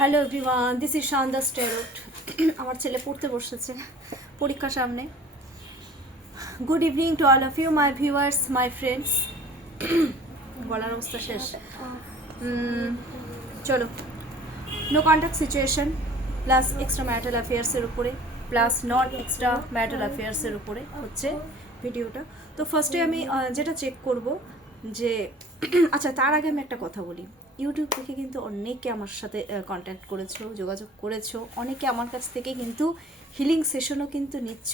Hello everyone, this is Shandas tarot. আমার ছেলে পড়তে বসেছে, পরীক্ষা সামনে। Good evening to all of you my viewers, my friends. বলার অবস্থা শেষ। চলো, no contact situation plus extra marital অ্যাফেয়ার্সের উপরে প্লাস নন এক্সট্রা ম্যারিটাল অ্যাফেয়ার্সের উপরে হচ্ছে ভিডিওটা। তো ফার্স্টে আমি যেটা চেক করব যে আচ্ছা, তার আগে আমি একটা কথা বলি। ইউটিউব থেকে কিন্তু অনেকে আমার সাথে কন্ট্যাক্ট করেছো, যোগাযোগ করেছো, অনেকে আমার কাছ থেকে কিন্তু হিলিং সেশনও কিন্তু নিচ্ছ।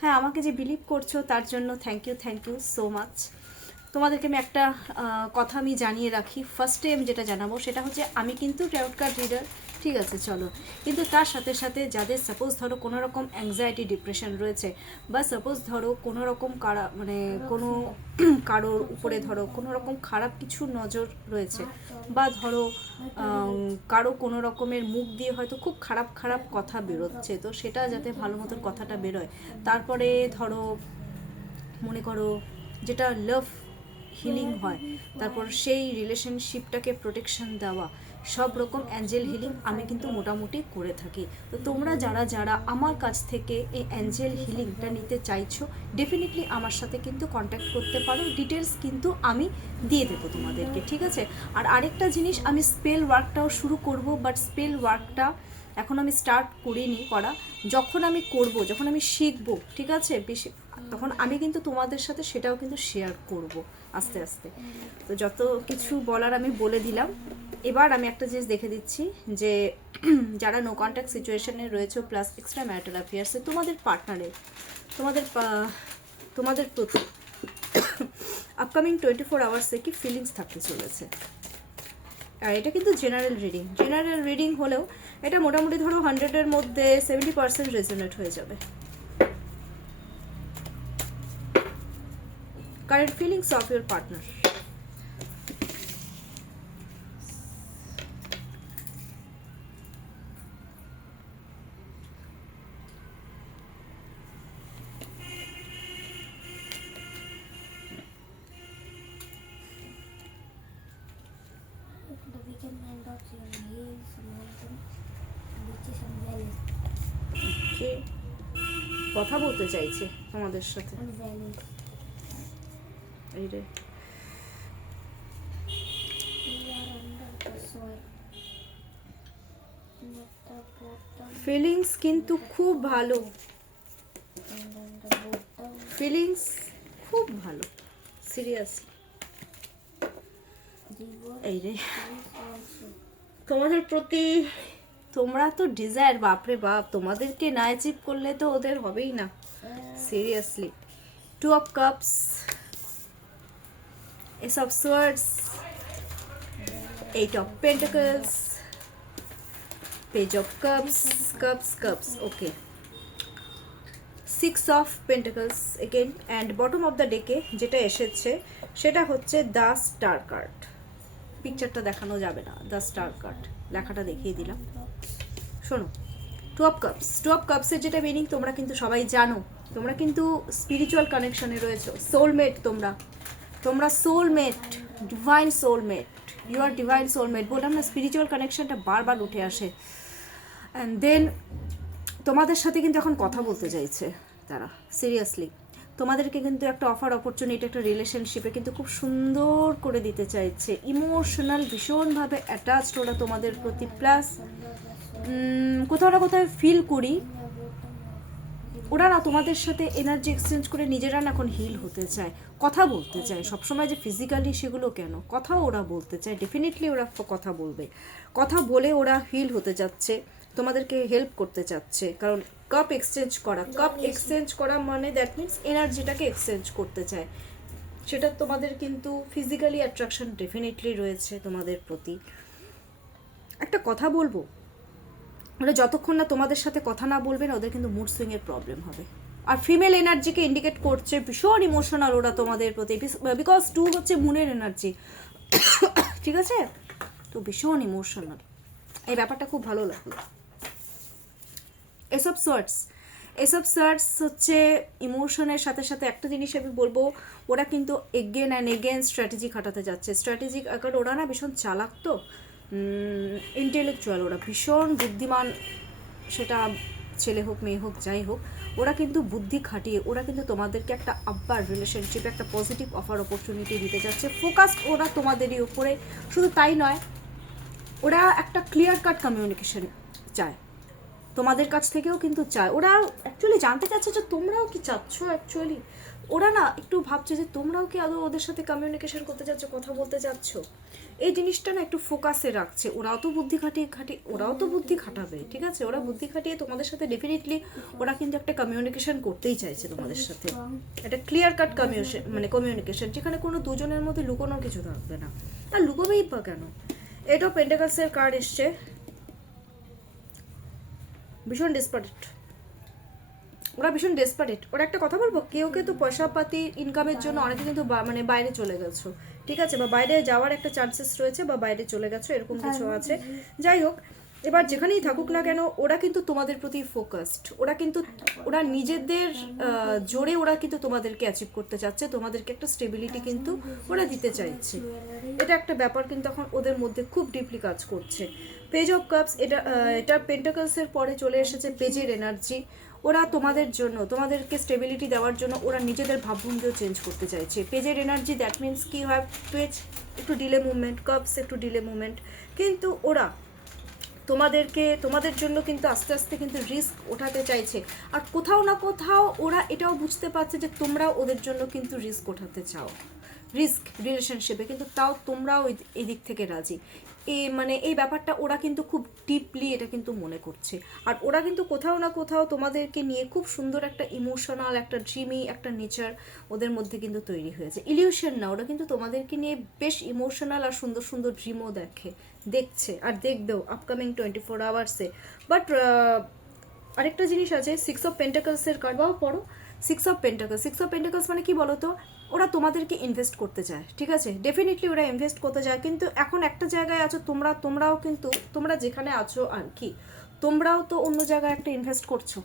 হ্যাঁ, আমাকে যে বিলিভ করছো তার জন্য থ্যাংক ইউ সো মাচ। তোমাদেরকে আমি একটা কথা আমি জানিয়ে রাখি। ফার্স্টে আমি যেটা জানাবো সেটা হচ্ছে আমি কিন্তু ট্যারোট কার্ড রিডার, ঠিক আছে চলো। কিন্তু তার সাথে সাথে যাদের সাপোজ ধরো কোনো রকম অ্যাংজাইটি ডিপ্রেশন রয়েছে, বা সাপোজ ধরো কোনো রকম কোনো কারোর উপরে ধরো কোনো রকম খারাপ কিছু নজর রয়েছে, বা ধরো কারো কোনো রকমের মুখ দিয়ে হয়তো খুব খারাপ খারাপ কথা বেরোচ্ছে, তো সেটা যাতে ভালো মতন কথাটা বেরোয়। তারপরে ধরো মনে করো যেটা লাভ হিলিং হয়, তারপর সেই রিলেশনশিপটাকে প্রোটেকশন দেওয়া, সব রকম অ্যাঞ্জেল হিলিং আমি কিন্তু মোটামুটি করে থাকি। তো তোমরা যারা যারা আমার কাছ থেকে এই অ্যাঞ্জেল হিলিংটা নিতে চাইছো, ডেফিনেটলি আমার সাথে কিন্তু কন্ট্যাক্ট করতে পারো। ডিটেলস কিন্তু আমি দিয়ে দেবো তোমাদেরকে, ঠিক আছে। আর আরেকটা জিনিস, আমি স্পেল ওয়ার্কটাও শুরু করব, বাট স্পেল ওয়ার্কটা এখন আমি স্টার্ট করিনি করা। যখন আমি করব, যখন আমি শিখবো, ঠিক আছে, বেশি তখন আমি কিন্তু তোমাদের সাথে সেটাও কিন্তু শেয়ার করব আস্তে আস্তে। তো যত কিছু বলার আমি বলে দিলাম। এবার আমি একটা জিনিস দেখে দিচ্ছি যে যারা নো কন্ট্যাক্ট সিচুয়েশনে রয়েছে প্লাস এক্সট্রা ম্যারিটাল অ্যাফেয়ার্সে, তোমাদের পার্টনারের তোমাদের প্রতি আপকামিং 24 আওয়ার্সে কি ফিলিংস থাকতে চলেছে। আর এটা কিন্তু জেনারেল রিডিং হলেও এটা মোটামুটি ধরো 100-এর মধ্যে 70% রেজোনেট হয়ে যাবে। Current feelings of your partner. The weekend man talks your nails, mountain, beaches and valleys. কে কথা বলতে চাইছে তোমাদের সাথে? And valleys. এই রে, We are under the soil. At the bottom feelings কিন্তু খুব ভালো, and on the bottom feelings খুব ভালো, সিরিয়াসলি। river এই রে, is also. তোমাদের প্রতি তোমরা তো ডিজায়ার, বাপরে বাপ, তোমাদেরকে না অ্যাচিভ করলে তো ওদের হবেই না, seriously. 2 of cups, Ace of swords, 8 of pentacles, Page of cups, okay, 6 of pentacles again, and bottom of the deck যেটা এসেছে সেটা হচ্ছে দ্য স্টার কার্ড। পিকচারটা দেখানো যাবে না, দ্য স্টার কার্ড লেখাটা দেখিয়ে দিলাম। শোনো, 2 of cups-এর যেটা মিনিং তোমরা কিন্তু সবাই জানো। তোমরা কিন্তু স্পিরিচুয়াল কানেকশনে রয়েছো, সোলমেট। তোমরা soulmate, divine soulmate, you are divine soulmate. বললাম না, স্পিরিচুয়াল কানেকশনটা বারবার উঠে আসে। অ্যান্ড দেন তোমাদের সাথে কিন্তু এখন কথা বলতে চাইছে তারা, সিরিয়াসলি। তোমাদেরকে কিন্তু একটা অপরচুনিটি, একটা রিলেশনশিপে কিন্তু খুব সুন্দর করে দিতে চাইছে। ইমোশনাল, ভীষণভাবে অ্যাটাচড ওরা তোমাদের প্রতি। প্লাস কোথাও না কোথাও ফিল করি ওরা না তোমাদের সাথে এনার্জি এক্সচেঞ্জ করে নিজেরা না এখন হিল হতে চায়, কথা বলতে চায়। সবসময় যে ফিজিক্যালি সেগুলো কেন, কথাও ওরা বলতে চায়। ডেফিনেটলি ওরা কথা বলবে, কথা বলে ওরা হিল হতে যাচ্ছে, তোমাদেরকে হেল্প করতে চাচ্ছে। কারণ কাপ এক্সচেঞ্জ করা মানে দ্যাট মিনস এনার্জিটাকে এক্সচেঞ্জ করতে চায়। সেটা তোমাদের কিন্তু ফিজিক্যালি অ্যাট্রাকশন ডেফিনেটলি রয়েছে তোমাদের প্রতি। একটা কথা বলবো, ওরা যতক্ষণ না তোমাদের সাথে কথা না বলবেন, ওদের কিন্তু মুড সুইংয়ের প্রবলেম হবে। আর ফিমেল এনার্জিকে ইন্ডিকেট করছে, ভীষণ ইমোশনাল ওরা তোমাদের প্রতি, বিকজ 2 হচ্ছে মুনের এনার্জি, ঠিক আছে। তো ভীষণ ইমোশনাল, এই ব্যাপারটা খুব ভালো লাগলো। এসব সার্টস হচ্ছে ইমোশনের সাথে সাথে একটা জিনিস আমি বলবো, ওরা কিন্তু এগেন অ্যান্ড এগেন স্ট্র্যাটেজি খাটাতে যাচ্ছে। কারণ ওরা না ভীষণ চালাক, তো ইন্টেলেকচুয়াল, ওরা ভীষণ বুদ্ধিমান, সেটা ছেলে হোক মেয়ে হোক যাই হোক, ওরা কিন্তু বুদ্ধি খাটিয়ে ওরা কিন্তু তোমাদেরকে একটা আব্বার রিলেশনশিপে একটা পজিটিভ অফার অপরচুনিটি দিতে যাচ্ছে। ফোকাস ওরা তোমাদেরই উপরে। শুধু তাই নয়, ওরা একটা ক্লিয়ার কাট কমিউনিকেশন চায় তোমাদের কাছ থেকেও, কিন্তু চায় ওরা অ্যাকচুয়ালি জানতে চাচ্ছে যে তোমরাও কি চাচ্ছ। অ্যাকচুয়ালি ওরা না একটু ভাবছে যে তোমরাও কি আদৌ ওদের সাথে কমিউনিকেশন করতে চাচ্ছ, কথা বলতে চাচ্ছ। এই জিনিসটা না একটু ফোকাসে রাখছে। ওরাও তো বুদ্ধি ওরাও তো বুদ্ধি খাটাবে, ঠিক আছে? ওরা বুদ্ধি খাটিয়ে তোমাদের সাথে ডেফিনেটলি ওরা কিন্তু একটা কমিউনিকেশন করতেই চাইছে তোমাদের সাথে, একটা ক্লিয়ার কাট কমিউনিকেশন, যেখানে কোনো দুজনের মধ্যে লুকোনোর কিছু থাকবে না। আর লুকোবেই বা কেন? এটাও পেন্টাকলসের কার্ড এসছে, ভীষণ ডেসপারেট। ওরা ভীষণ ডেসপারেট। ওরা একটা কথা বলবো, কেউ তো পয়সা পাতি ইনকামের জন্য অনেকে কিন্তু মানে বাইরে চলে গেছো, ঠিক আছে, বা বাইরে যাওয়ার একটা চান্সেস রয়েছে, বা বাইরে চলে গেছো, এরকম কিছু আছে। যাই হোক, এবার যেখানেই থাকুক না কেন ওরা কিন্তু তোমাদের প্রতি ফোকাসড। ওরা নিজেদের জোরে ওরা কিন্তু তোমাদেরকে অ্যাচিভ করতে চাচ্ছে, তোমাদেরকে একটা স্টেবিলিটি কিন্তু ওরা দিতে চাইছে। এটা একটা ব্যাপার কিন্তু এখন ওদের মধ্যে খুব ডিপলি কাজ করছে। পেজ অফ কাপস, এটা পেন্টাকলসের পরে চলে এসেছে পেজের এনার্জি। ওরা তোমাদের জন্য, তোমাদেরকে স্টেবিলিটি দেওয়ার জন্য ওরা নিজেদের ভাবভঙ্গিও চেঞ্জ করতে চাইছে। পেজের এনার্জি, দ্যাট মিনস কি হয়, পেজ একটু ডিলে মুভমেন্ট, কাপস একটু ডিলে মুভমেন্ট, কিন্তু ওরা তোমাদের জন্য কিন্তু আস্তে আস্তে কিন্তু রিস্ক ওঠাতে চাইছে। আর কোথাও না কোথাও ওরা এটাও বুঝতে পারছে যে তোমরাও ওদের জন্য কিন্তু রিস্ক ওঠাতে চাও, রিস্ক রিলেশনশিপে, কিন্তু তাও তোমরাও এই দিক থেকে রাজি। এই ব্যাপারটা ওরা কিন্তু খুব ডিপলি এটা কিন্তু মনে করছে। আর ওরা কিন্তু কোথাও না কোথাও তোমাদেরকে নিয়ে খুব সুন্দর একটা ইমোশনাল, একটা ড্রিমি একটা নেচার ওদের মধ্যে কিন্তু তৈরি হয়েছে। ইলিউশন না, ওরা কিন্তু তোমাদেরকে নিয়ে বেশ ইমোশনাল আর সুন্দর সুন্দর ড্রিমও দেখছে আর দেখবেও আপকামিং 24 আওয়ার্সে। বাট আরেকটা জিনিস আছে, 6 অফ পেন্টাকলসের কার্ড, বাবা পড়ো। 6 অফ পেন্টাকলস মানে কি বলো তো? ওরা তোমাদেরকে ইনভেস্ট করতে চায়, ঠিক আছে, ডেফিনেটলি ওরা ইনভেস্ট করতে চায়। কিন্তু এখন একটা জায়গায় আছো তোমরাও কিন্তু তোমরা যেখানে আছো আর কি, তোমরাও তো অন্য জায়গায় একটা ইনভেস্ট করছো।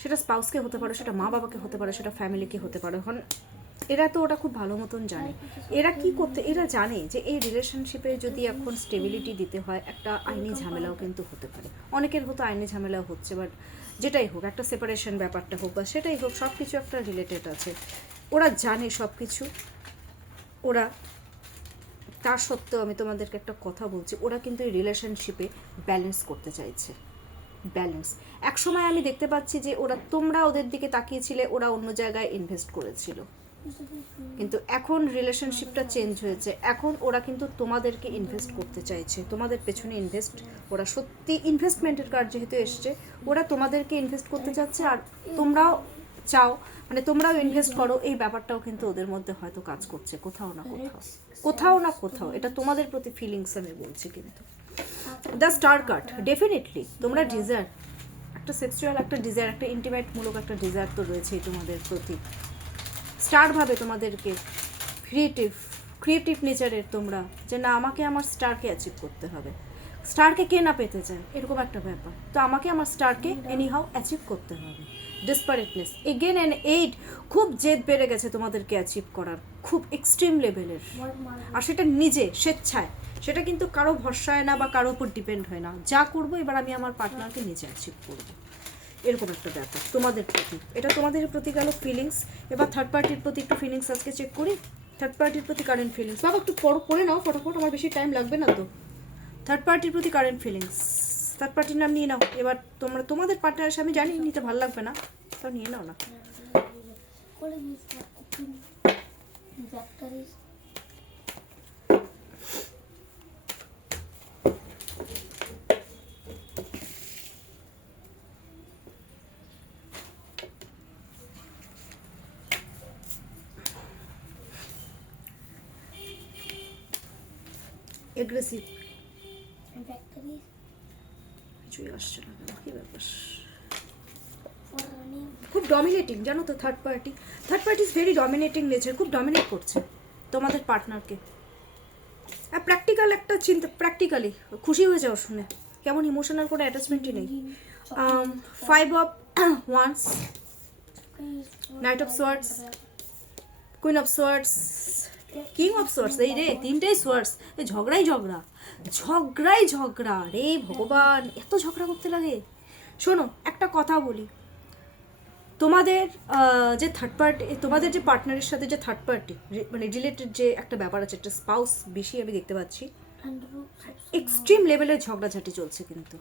সেটা স্পাউসকে হতে পারে, সেটা মা বাবাকে হতে পারে, সেটা ফ্যামিলিকে হতে পারে। এখন এরা তো ওটা খুব ভালো মতন জানে এরা জানে যে এই রিলেশনশিপে যদি এখন স্টেবিলিটি দিতে হয় একটা আইনি ঝামেলাও কিন্তু হতে পারে। অনেকের হতো আইনি ঝামেলাও হচ্ছে, বাট যেটাই হোক, একটা সেপারেশন ব্যাপারটা হোক বা সেটাই হোক, সব কিছু একটা রিলেটেড আছে। ওরা জানে সব কিছু। ওরা তার সত্ত্বেও আমি তোমাদেরকে একটা কথা বলছি, ওরা কিন্তু এই রিলেশনশিপে ব্যালেন্স করতে চাইছে। ব্যালেন্স এক সময় আমি দেখতে পাচ্ছি যে তোমরা ওদের দিকে তাকিয়েছিলে, ওরা অন্য জায়গায় ইনভেস্ট করেছিল, কিন্তু এখন রিলেশনশিপটা চেঞ্জ হয়েছে। এখন ওরা কিন্তু তোমাদেরকে ইনভেস্ট করতে চাইছে, তোমাদের পেছনে ওরা সত্যি ইনভেস্টমেন্টের কার্ড যেহেতু এসছে, ওরা তোমাদেরকে ইনভেস্ট করতে চাচ্ছে। আর তোমরাও চাও, মানে তোমরাও ইনভেস্ট করো, এই ব্যাপারটাও কিন্তু ওদের মধ্যে হয়তো কাজ করছে কোথাও না কোথাও। এটা তোমাদের প্রতি ফিলিংস আমি বলছি। কিন্তু দ্য স্টার কার্ড, ডেফিনেটলি তোমরা ডিজায়ার, একটা সেক্সুয়াল একটা ডিজায়ার, একটা ইন্টিমেট মূলক একটা ডিজায়ার তো রয়েছেই তোমাদের প্রতি। স্টার ভাবে তোমাদেরকে ক্রিয়েটিভ নেচারের তোমরা, যে না আমাকে আমার স্টারকে অ্যাচিভ করতে হবে। স্টারকে কে না পেতে চায়, এরকম একটা ব্যাপার। তো আমাকে আমার স্টারকে এনিহাউ অ্যাচিভ করতে হবে। ডেসপারেটনেস এগেন অ্যান্ড 8, খুব জেদ বেড়ে গেছে তোমাদেরকে অ্যাচিভ করার, খুব এক্সট্রিম লেভেলের। আর সেটা নিজে স্বেচ্ছায়, সেটা কিন্তু কারো ভরসায় না বা কারো উপর ডিপেন্ড হয় না। যা করবো এবার আমি আমার পার্টনারকে নিজে অ্যাচিভ করবো, এরকম একটা ব্যাপার তোমাদের প্রতি। এটা তোমাদের প্রতি গেল ফিলিংস। এবার থার্ড পার্টির প্রতি একটু ফিলিংস আজকে চেক করি। থার্ড পার্টির প্রতি কারেন্ট ফিলিংস, বাবা একটু পড়ে নাও ফটাফট, আমার বেশি টাইম লাগবে না তো। থার্ড পার্টির প্রতি কারেন্ট ফিলিংস, থার্ড পার্টির নাম নিয়ে নাও। এবার তোমাদের পার্টনার আমি জানি নিতে ভালো লাগবে না, তাও নিয়ে নাও না। এগ্রেসিভ, কিছুই আসছে না কেন, কি ব্যাপার? খুব ডমিনেটিং, জানো তো third party is very dominating nature, খুব ডমিনেট করছে তোমাদের পার্টনারকে। আর প্র্যাকটিক্যাল একটা চিন্তা, প্র্যাকটিক্যালি খুশি হয়ে যাও শুনে, কেমন ইমোশনাল কোনো অ্যাটাচমেন্টই নেই। 5 of wands, night of swords, queen of swords, king of swords, এই রে তিনটেই সোয়ার্ডস, এই ঝগড়াই ঝগড়া, ঝগড়াই ঝগড়া রে ভগবান, এত ঝগড়া করতে লাগে। শোনো একটা কথা বলি, তোমাদের যে থার্ড পার্টি, তোমাদের যে পার্টনারের সাথে যে থার্ড পার্টি মানে রিলেটেড যে একটা ব্যাপার আছে, একটা স্পাউস বেশি আমি দেখতে পাচ্ছি, এক্সট্রিম লেভেলের ঝগড়াঝাটি চলছে, কিন্তু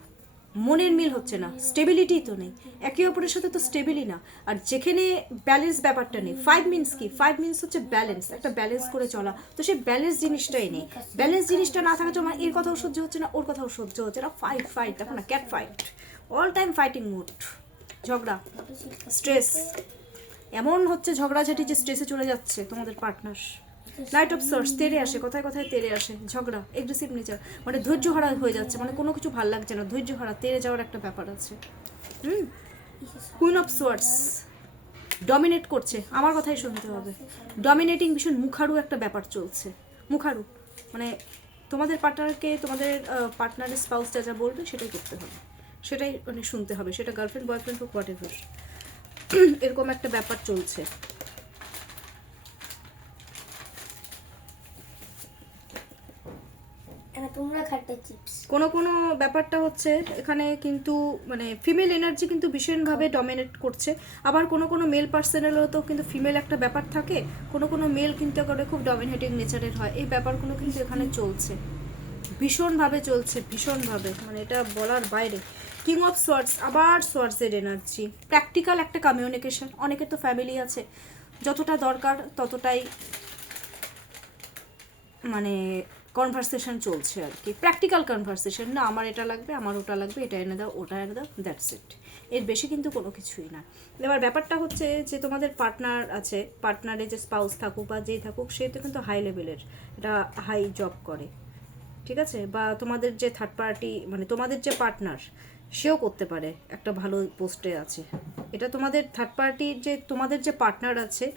মনের মিল হচ্ছে না, স্টেবিলিটি তো নেই, একে অপরের সাথে তো স্টেবিলি না। আর যেখানে ব্যালেন্স ব্যাপারটা নেই, 5 মিনিটস কি, 5 মিনিটস হচ্ছে ব্যালেন্স, একটা ব্যালেন্স করে চলা, তো সেই ব্যালেন্স জিনিসটাই নেই। ব্যালেন্স জিনিসটা না থাকার জন্য এর কথাও সহ্য হচ্ছে না, ওর কথাও সহ্য হচ্ছে না, ফাইট ফাইট, দেখো না cat fight, all time fighting mood, ঝগড়া, স্ট্রেস, এমন হচ্ছে ঝগড়াঝাটি যে স্ট্রেসে চলে যাচ্ছে তোমাদের পার্টনার। নাইট অফ সোর্স, তেড়ে আসে, কথায় কথায় তেড়ে আসে, ঝগড়া, এগ্রেসিভ নেচার, মানে ধৈর্য হারা হয়ে যাচ্ছে, মানে কোনো কিছু ভালো লাগছে না, ধৈর্য হারা, তেড়ে যাওয়ার একটা ব্যাপার আছে। কুইন অফ সোয়ার্ডস ডমিনেট করছে, আমার কথাই শুনতে হবে, ডমিনেটিং, ভীষণ মুখারু একটা ব্যাপার চলছে, মুখারু, মানে তোমাদের পার্টনারকে, তোমাদের পার্টনারের স্পাউসটা যা বলবে সেটাই করতে হবে, সেটাই মানে শুনতে হবে, সেটা গার্লফ্রেন্ড বয়ফ্রেন্ড হোক হোয়াট এভার, এরকম একটা ব্যাপার চলছে। তোমরা খাটে চিপস, কোনো কোনো ব্যাপারটা হচ্ছে এখানে কিন্তু মানে ফিমেল এনার্জি কিন্তু ভীষণভাবে ডমিনেট করছে, আবার কোনো কোনো মেল পার্সোনালও তো কিন্তু ফিমেল একটা ব্যাপার থাকে, কোনো কোনো মেল কিন্তু করে খুব ডমিনেটিং নেচারের হয়, এই ব্যাপারগুলো কিন্তু এখানে চলছে, ভীষণভাবে চলছে, ভীষণভাবে, মানে এটা বলার বাইরে। কিং অফ সোয়ার্ডস, আবার সোয়ার্ডসের এনার্জি, প্র্যাকটিক্যাল একটা কমিউনিকেশন, অনেকের তো ফ্যামিলি আছে, যতটা দরকার ততটাই মানে কনভারসেশন চলছে আর কি, প্র্যাকটিক্যাল কনভারসেশন, না আমার এটা লাগবে, আমার ওটা লাগবে, এটা এনে দাও, ওটা এনে দাও, দ্যাটস ইট, এর বেশি কিন্তু কোনো কিছুই না। এবার ব্যাপারটা হচ্ছে যে তোমাদের পার্টনার আছে, পার্টনারে যে স্পাউস থাকুক বা যেই থাকুক, সে তো কিন্তু হাই লেভেলের, এটা হাই জব করে, ঠিক আছে, বা তোমাদের যে থার্ড পার্টি মানে তোমাদের যে পার্টনার, সেও করতে পারে, একটা ভালো পোস্টে আছে, এটা তোমাদের থার্ড পার্টির যে তোমাদের যে পার্টনার আছে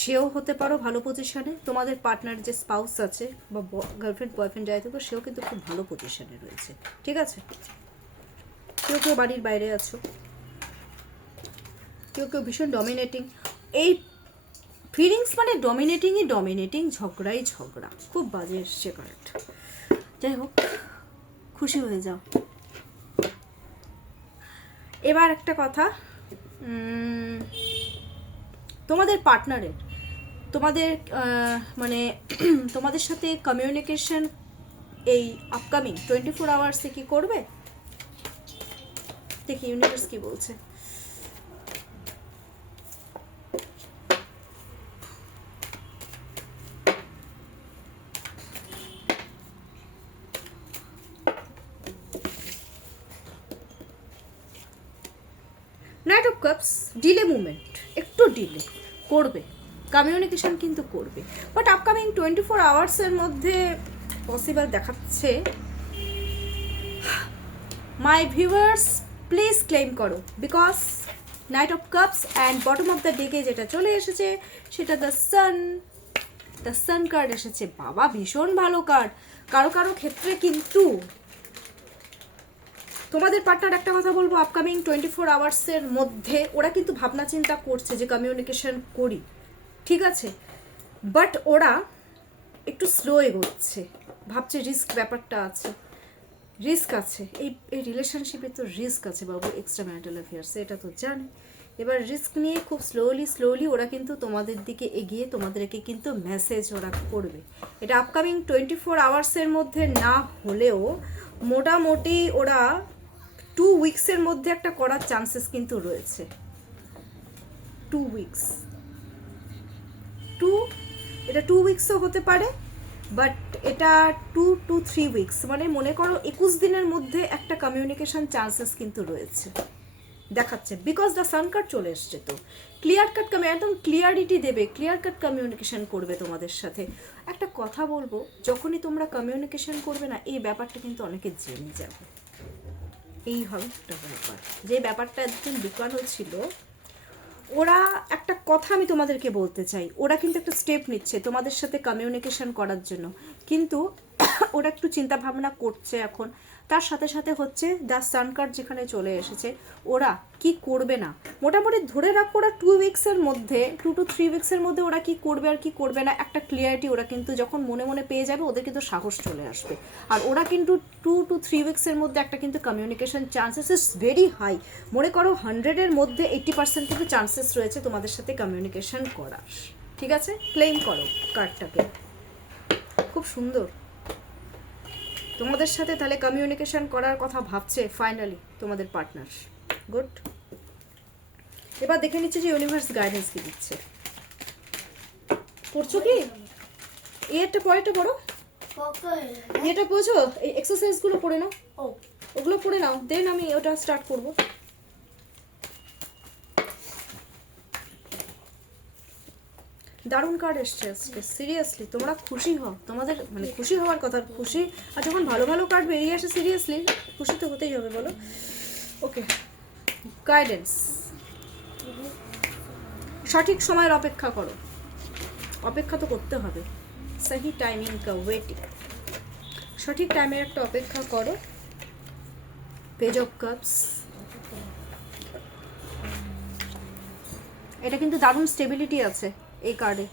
সেও হতে পারো ভালো পজিশনে, তোমাদের পার্টনার যে স্পাউস আছে বা গার্লফ্রেন্ড বয়ফ্রেন্ড যাই থাকো, সেও কিন্তু খুব ভালো পজিশনে রয়েছে, ঠিক আছে। কেউ কেউ বাড়ির বাইরে আছো, কেউ কেউ ভীষণ ডমিনেটিং, এই ফিলিংস মানে ডমিনেটিংই ডমিনেটিং, ঝগড়াই ঝগড়া, খুব বাজে এসছে কারেক্ট। যাই হোক, খুশি হয়ে যাও। এবার একটা কথা, তোমাদের পার্টনারের তোমাদের মানে তোমাদের সাথে কমিউনিকেশন এই আপকামিং 24 আওয়ার্সে কি করবে, দেখি ইউনিভার্স কি বলছে। Night of cups, delay movement, একটু ডিলে করবে, কমিউনিকেশন কিন্তু করবে, বাট আপকামিং 24 আওয়ার্সের মধ্যে পসিবল দেখাচ্ছে। মাই ভিউয়ার্স প্লিজ ক্লেম করো, because night of cups and bottom of the ডেকে যেটা চলে এসেছে সেটা দ্য সান কার্ড এসেছে, বাবা ভীষণ ভালো কার্ড। কারো কারো ক্ষেত্রে কিন্তু তোমাদের পার্টনার, একটা কথা বলবো, আপকামিং 24 আওয়ার্সের মধ্যে ওরা কিন্তু ভাবনা চিন্তা করছে যে কমিউনিকেশন করি, ঠিক আছে, বাট ওরা একটু স্লো এগোচ্ছে, ভাবছে রিস্ক ব্যাপারটা আছে, রিস্ক আছে, এই রিলেশনশিপে তো রিস্ক আছে বাবু, এক্সট্রা ম্যারিটাল অ্যাফেয়ার্সে, এটা তো জানে। এবার রিস্ক নিয়ে খুব স্লোলি ওরা কিন্তু তোমাদের দিকে এগিয়ে তোমাদেরকে কিন্তু মেসেজ ওরা করবে, এটা আপকামিং 24 আওয়ার্সের মধ্যে না হলেও মোটামুটি ওরা 2 উইকসের মধ্যে একটা করার চান্সেস কিন্তু রয়েছে। 2 উইকস, এটা 2 উইকসও হতে পারে, বাট এটা 2 to 3 উইকস, মানে মনে করো 21 দিনের মধ্যে একটা কমিউনিকেশন চান্সেস কিন্তু রয়েছে দেখাচ্ছে, বিকজ দ্য সান কার্ড চলে এসছে, তো ক্লিয়ার কাট একদম ক্লিয়ারিটি দেবে, ক্লিয়ার কাট কমিউনিকেশন করবে তোমাদের সাথে। একটা কথা বলবো, যখনই তোমরা কমিউনিকেশন করবে না, এই ব্যাপারটা কিন্তু অনেকে জেনে যাবে, এই হবে একটা ব্যাপার, যে ব্যাপারটা একদম লুকানো ছিল। ওরা একটা কথা আমি তোমাদেরকে বলতে চাই, ওরা কিন্তু একটা স্টেপ নিচ্ছে তোমাদের সাথে কমিউনিকেশন করার জন্য, কিন্তু ওরা একটু চিন্তা ভাবনা করছে এখন, তার সাথে সাথে হচ্ছে দ্য সান কার্ড যেখানে চলে এসেছে, ওরা কি করবে না, মোটামুটি ধরে রাখো ওরা 2 উইক্সের মধ্যে, 2 to 3 উইক্সের মধ্যে ওরা কি করবে আর কি করবে না একটা ক্লিয়ারিটি ওরা কিন্তু যখন মনে মনে পেয়ে যাবে, ওদের কিন্তু সাহস চলে আসবে। আর ওরা কিন্তু 2 to 3 উইক্সের মধ্যে একটা কিন্তু communication chances is very high. মনে করো 100-এর মধ্যে 80% কিন্তু চান্সেস রয়েছে তোমাদের সাথে কমিউনিকেশন করার। ঠিক আছে, ক্লেম করো কার্ডটাকে, খুব সুন্দর। তোমাদের সাথে তাহলে কমিউনিকেশন করার কথা ভাবছে ফাইনালি তোমাদের পার্টনার। গুড। এবার দেখে নিচ্ছে যে ইউনিভার্স গাইডেন্স কি দিচ্ছে। পড়ছো কি? এটা পরেটা পড়ো, এটা বোঝো, এই এক্সারসাইজগুলো পড়ে নাও, ওগুলো পড়ে নাও, দেন আমি ওটা স্টার্ট করব। দারুণ কার্ড এসছে আজকে, সিরিয়াসলি তোমরা খুশি হও, তোমাদের মানে খুশি হওয়ার কথা, খুশি। আর যখন ভালো ভালো কার্ড বেরিয়ে আসে সিরিয়াসলি খুশি তো হতেই হবে, বলো। ওকে, গাইডেন্স। সঠিক সময়ের অপেক্ষা করো, অপেক্ষা তো করতে হবে, সহি টাইমিং কা ওয়েটিং, সঠিক টাইমের একটা অপেক্ষা করো। পেজ অফ কাপস, এটা কিন্তু দারুণ স্টেবিলিটি আছে এই কার্ডে।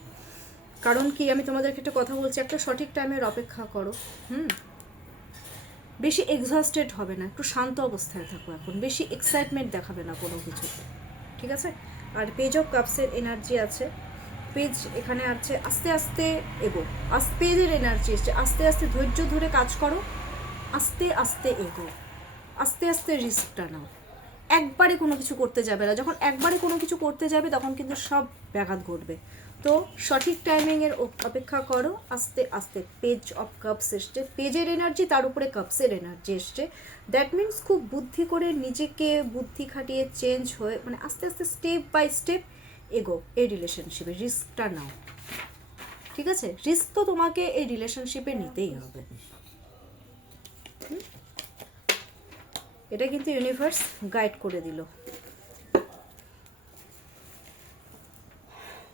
কারণ কি, আমি তোমাদেরকে একটা কথা বলছি, একটা সঠিক টাইমের অপেক্ষা করো। বেশি এক্সহস্টেড হবে না, একটু শান্ত অবস্থায় থাকো এখন, বেশি এক্সাইটমেন্ট দেখাবে না কোনো কিছু, ঠিক আছে। আর পেজ অফ কাপসের এনার্জি আছে, পেজ এখানে আছে আস্তে আস্তে এগো, পেজের এনার্জি এসছে আস্তে আস্তে, ধৈর্য ধরে কাজ করো, আস্তে আস্তে এগো, আস্তে আস্তে রিস্কটা নাও, একবারে কোনো কিছু করতে যাবে না। যখন একবারে কোনো কিছু করতে যাবে তখন কিন্তু সব ব্যাঘাত ঘটবে। তো সঠিক টাইমিংয়ের অপেক্ষা করো, আস্তে আস্তে। পেজ অফ কাপস এসছে, পেজের এনার্জি তার উপরে কাপসের এনার্জি এসছে। দ্যাট মিনস খুব বুদ্ধি করে নিজেকে বুদ্ধি খাটিয়ে চেঞ্জ হয়ে, মানে আস্তে আস্তে স্টেপ বাই স্টেপ এগো এই রিলেশনশিপে, রিস্কটা নাও, ঠিক আছে। রিস্ক তো তোমাকে এই রিলেশনশিপে নিতেই হবে। এটা কিন্তু ইউনিভার্স গাইড করে দিল।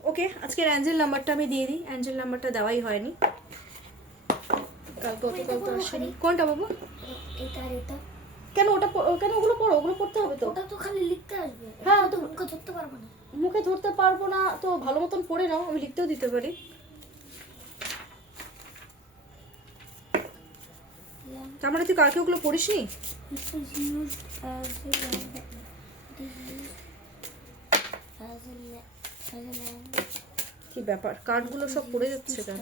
ওকে, আজকের অ্যাঞ্জেল নাম্বারটা আমি দিয়ে দিই, অ্যাঞ্জেল নাম্বারটা দেওয়াই হয়নি কাল, গতকাল তো আসেনি। কোনটা বাবু? এটা এটা কেন ওটা কেন ওগুলো পড়ো, ওগুলো পড়তে হবে তো। ওটা তো খালি লিখতে আসবে, হ্যাঁ, তো মুখে ধরতে পারবো না। মুখে ধরতে পারবো না তো ভালো মতন পড়ে নাও, আমি লিখতেও দিতে পারি। তার মানে তুই কালকে ওগুলো পড়িসনি? কি ব্যাপার, কার্ডগুলো সব পড়ে যাচ্ছে কেন?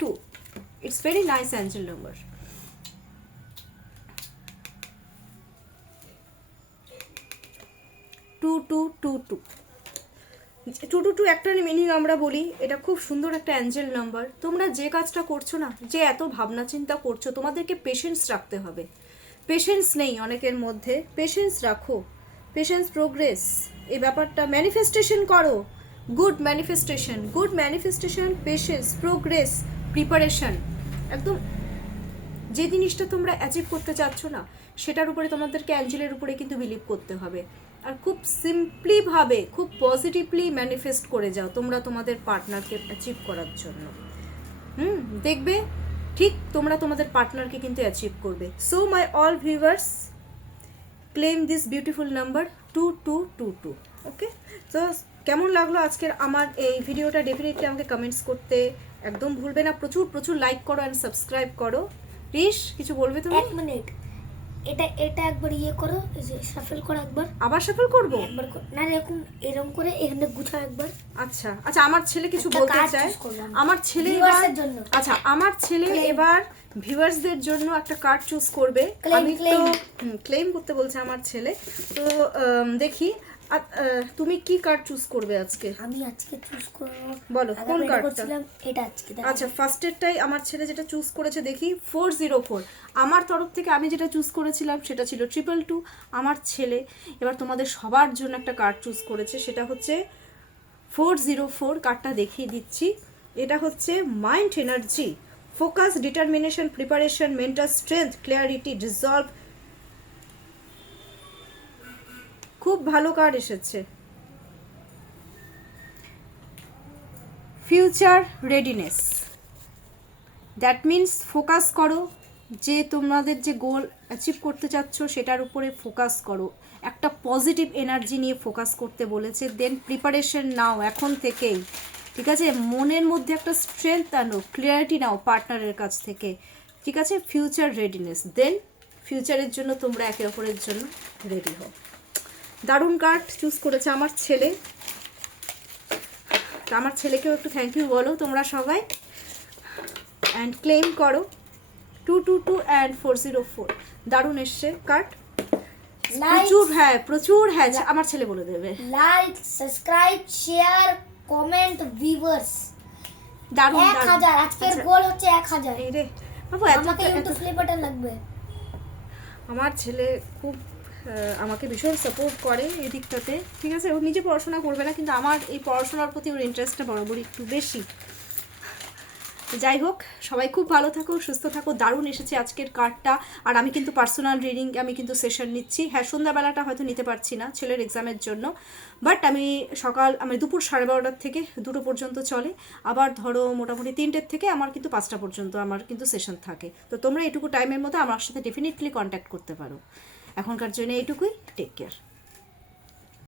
Two, it's very nice angel number. 2222 একটা মিনিং আমরা বলি, এটা খুব সুন্দর একটা অ্যাঞ্জেল নাম্বার। তোমরা যে কাজটা করছো না, যে এত ভাবনা চিন্তা করছো, তোমাদেরকে পেশেন্স রাখতে হবে। পেশেন্স নেই অনেকের মধ্যে, পেশেন্স রাখো, পেশেন্স প্রোগ্রেস, এই ব্যাপারটা ম্যানিফেস্টেশন করো। Good manifestation, patience, progress, preparation, একদম যে জিনিসটা তোমরা অ্যাচিভ করতে চাচ্ছ না সেটার উপরে তোমাদেরকে অ্যাঞ্জেলের উপরে কিন্তু বিলিভ করতে হবে। আর খুব সিম্পলিভাবে, খুব পজিটিভলি ম্যানিফেস্ট করে যাও তোমরা তোমাদের পার্টনারকে অ্যাচিভ করার জন্য। দেখবে ঠিক তোমরা তোমাদের পার্টনারকে কিন্তু অ্যাচিভ করবে। So my all viewers, claim this beautiful number 2222। ওকে, তো কেমন লাগলো আজকের আমার এই ভিডিওটা? ডেফিনেটলি আমাকে কমেন্টস করতে একদম ভুলবে না। প্রচুর প্রচুর লাইক করো অ্যান্ড সাবস্ক্রাইব করো। রিশ, কিছু বলবে তুমি? এক মিনিট, এটা একবার ইয়ে করো, এই যে শাফল করো একবার। আবার শাফল করব? একবার না, এরকম করে এখানে গুছাও একবার। আচ্ছা, আমার ছেলে কিছু বলতে চায়। আমার ছেলে এবার, আচ্ছা আমার ছেলে এবার ভিউয়ার্সদের জন্য একটা কার্ড চুজ করবে। আমি তো ক্লেম করতে বলছে আমার ছেলে। তো দেখি তুমি কি কার্ড চুজ করবে আজকে? আমি আজকে চুজ করব, বলো কোন কার্ডটা? এটা আজকে। আচ্ছা, ফার্স্টেরটাই আমার ছেলে যেটা চুজ করেছে, দেখি 404। আমার তরফ থেকে আমি যেটা চুজ করেছিলাম সেটা ছিল 222। আমার ছেলে এবার তোমাদের সবার জন্য একটা কার্ড চুজ করেছে, সেটা হচ্ছে 404। কার্ডটা দেখিয়ে দিচ্ছি। এটা হচ্ছে mind energy, focus, determination, preparation, mental strength, clarity, resolve, খুব ভালো কার্ড এসেছে। Future readiness, that means focus করো, যে তোমাদের যে গোল অ্যাচিভ করতে চাচ্ছ সেটার উপরে ফোকাস করো, একটা পজিটিভ এনার্জি নিয়ে ফোকাস করতে বলেছে। দেন প্রিপারেশন নাও এখন থেকেই, ঠিক আছে? মনের মধ্যে একটা স্ট্রেংথ আনো, ক্লিয়ারিটি নাও পার্টনারের কাছ থেকে, ঠিক আছে? ফিউচার রেডিনেস, দেন ফিউচারের জন্য তোমরা একে অপরের জন্য রেডি হও। দারুণ কার্ড চুজ করেছে আমার ছেলে। তো আমার ছেলেকেও একটু থ্যাংক ইউ বলো তোমরা সবাই, অ্যান্ড ক্লেম করো 222 অ্যান্ড 404। দারুণ এসছে কার্ড, প্রচুর, হ্যাঁ প্রচুর, হ্যাঁ আমার ছেলে বলে দেবে। Like, subscribe, share, comment, viewers দারুণ 1000, আজকের গোল হচ্ছে 1000। এই রে বাবু, আমাকে ইউটিউব প্লে বাটন লাগবে। আমার ছেলে খুব আমাকে ভীষণ সাপোর্ট করে এই দিকটাতে, ঠিক আছে? ও নিজে পড়াশোনা করবে না, কিন্তু আমার এই পড়াশোনার প্রতি ওর ইন্টারেস্টটা বরাবরই একটু বেশি। যাই হোক, সবাই খুব ভালো থাকো, সুস্থ থাকো। দারুণ এসেছে আজকের কার্ডটা। আর আমি কিন্তু পার্সোনাল রিডিং, আমি কিন্তু সেশন নিচ্ছি। হ্যাঁ, সন্ধ্যাবেলাটা হয়তো নিতে পারছি না ছেলের এক্সামের জন্য, বাট আমি দুপুর 12:30 থেকে 2টো পর্যন্ত চলে। আবার ধরো মোটামুটি 3টের থেকে আমার কিন্তু 5টা পর্যন্ত আমার কিন্তু সেশন থাকে। তো তোমরা এটুকু টাইমের মধ্যে আমার সাথে ডেফিনেটলি কন্ট্যাক্ট করতে পারো। এখনকার জন্য এইটুকুই, টেক কেয়ার।